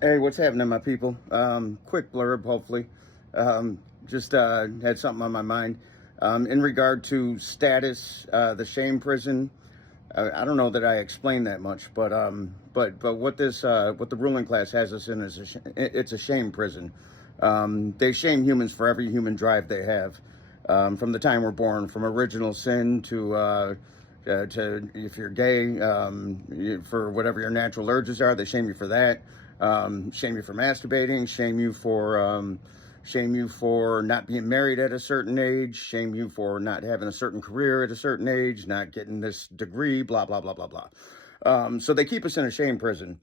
Hey, what's happening, my people? Quick blurb, hopefully. Just had something on my mind. In regard to status, the shame prison. I don't know that I explained that much, but what the ruling class has us in is it's a shame prison. They shame humans for every human drive they have, from the time we're born, from original sin to if you're gay, for whatever your natural urges are, they shame you for that. Shame you for masturbating, shame you for not being married at a certain age, shame you for not having a certain career at a certain age, not getting this degree, blah, blah, blah, blah, blah. So they keep us in a shame prison.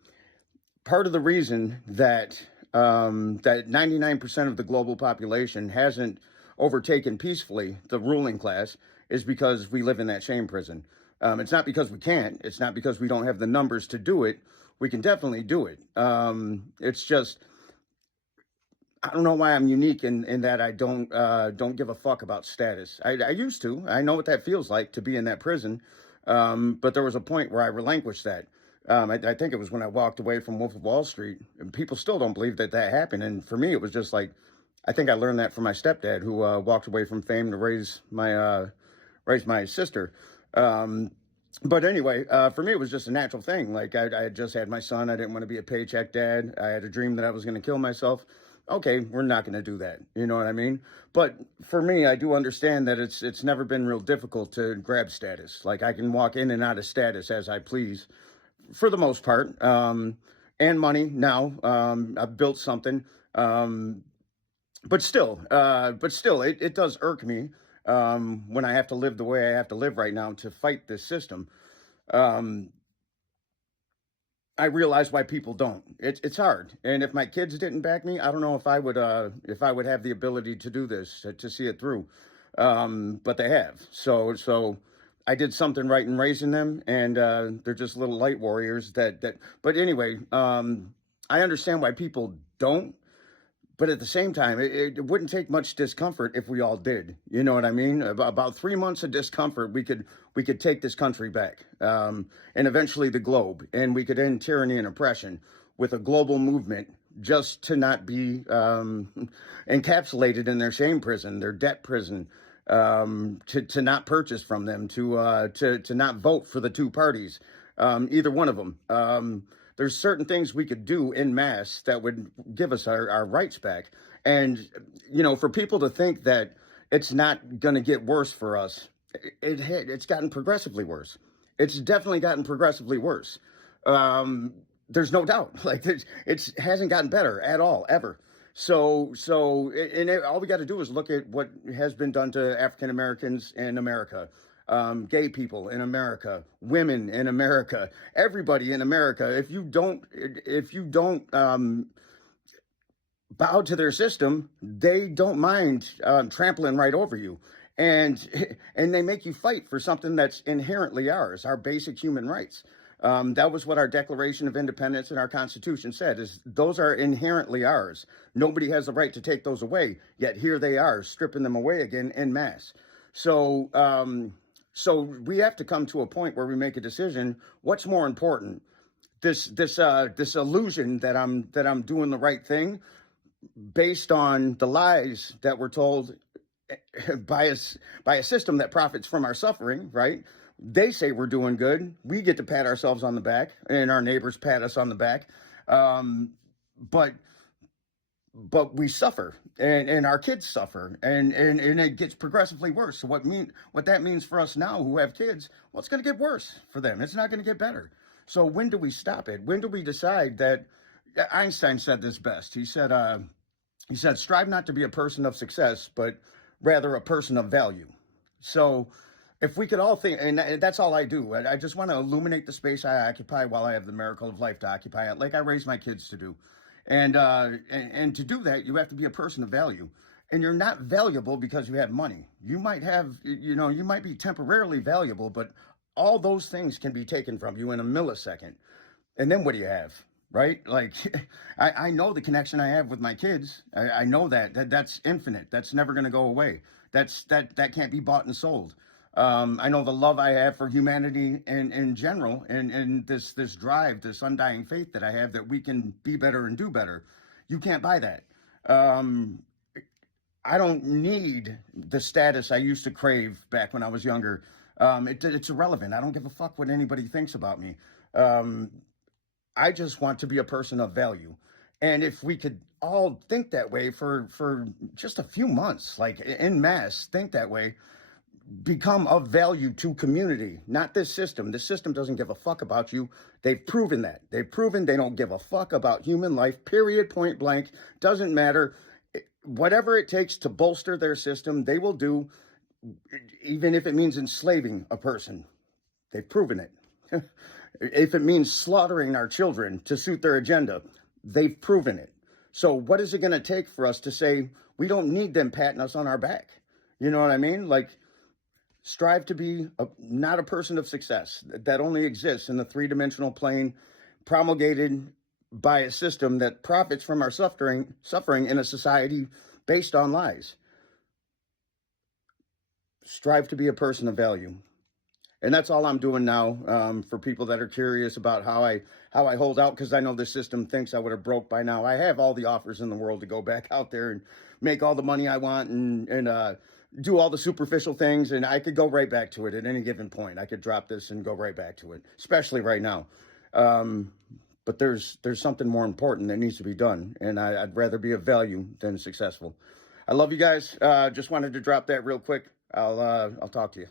Part of the reason that 99% of the global population hasn't overtaken peacefully the ruling class is because we live in that shame prison. It's not because we can't. It's not because we don't have the numbers to do it. We can definitely do it. It's just I don't know why I'm unique in that I don't give a fuck about status. I used to. I know what that feels like to be in that prison, but there was a point where I relinquished that. I think it was when I walked away from Wolf of Wall Street, and people still don't believe that happened. And for me, it was just like I think I learned that from my stepdad, who walked away from fame to raise my sister. Um, but anyway, for me, it was just a natural thing. Like I had just had my son. I didn't want to be a paycheck dad. I had a dream that I was going to kill myself. Okay, we're not going to do that. You know what I mean? But for me, I do understand that it's never been real difficult to grab status. Like I can walk in and out of status as I please, for the most part. And money now. I've built something. But still, it does irk me when I have to live the way I have to live right now to fight this system. Um, I realize why people don't. It's hard, and if my kids didn't back me, I don't know if I would have the ability to do this to see it through. But they have. So I did something right in raising them, and they're just little light warriors. That. But anyway, I understand why people don't. But at the same time, it wouldn't take much discomfort if we all did. You know what I mean? About 3 months of discomfort, we could take this country back, and eventually the globe, and we could end tyranny and oppression with a global movement just to not be encapsulated in their shame prison, their debt prison, to not purchase from them, to not vote for the two parties, either one of them. There's certain things we could do in mass that would give us our rights back. And, for people to think that it's not going to get worse for us, it's gotten progressively worse. It's definitely gotten progressively worse. There's no doubt. Like it hasn't gotten better at all, ever. All we got to do is look at what has been done to African Americans in America, gay people in America, women in America, everybody in America. If you don't bow to their system, they don't mind trampling right over you, and they make you fight for something that's inherently ours, our basic human rights. That was what our Declaration of Independence and our Constitution said, is those are inherently ours. Nobody has the right to take those away, yet here they are, stripping them away again en masse. So, so we have to come to a point where we make a decision. What's more important? This illusion that I'm doing the right thing based on the lies that we're told by a system that profits from our suffering, right? They say we're doing good. We get to pat ourselves on the back, and our neighbors pat us on the back. Um, but but we suffer, and our kids suffer, and it gets progressively worse. So what that means for us now who have kids, well, it's going to get worse for them. It's not going to get better. So when do we stop it? When do we decide that? Einstein said this best. He said, strive not to be a person of success, but rather a person of value. So if we could all think, and that's all I do, I just want to illuminate the space I occupy while I have the miracle of life to occupy it, like I raise my kids to do. And to do that, you have to be a person of value. And you're not valuable because you have money. You might you might be temporarily valuable, but all those things can be taken from you in a millisecond. And then what do you have? Right? Like, I know the connection I have with my kids. I know that's infinite. That's never going to go away. That can't be bought and sold. I know the love I have for humanity in general, and this drive, this undying faith that I have that we can be better and do better. You can't buy that. Um, I don't need the status I used to crave back when I was younger. It's irrelevant. I don't give a fuck what anybody thinks about me. Um, I just want to be a person of value. And if we could all think that way for just a few months, like en masse, think that way, become of value to community, not this system. This system doesn't give a fuck about you. They've proven that. They've proven they don't give a fuck about human life, period, point blank. Doesn't matter. Whatever it takes to bolster their system, they will do, even if it means enslaving a person. They've proven it. If it means slaughtering our children to suit their agenda, they've proven it. So what is it going to take for us to say we don't need them patting us on our back? You know what I mean? Like, strive to be not a person of success. That only exists in the three-dimensional plane, promulgated by a system that profits from our suffering in a society based on lies. Strive to be a person of value. And that's all I'm doing now, for people that are curious about how I hold out, because I know the system thinks I would have broke by now. I have all the offers in the world to go back out there and make all the money I want and do all the superficial things, and I could go right back to it at any given point. I could drop this and go right back to it, especially right now. But there's something more important that needs to be done, and I'd rather be of value than successful. I love you guys. Just wanted to drop that real quick. I'll talk to you.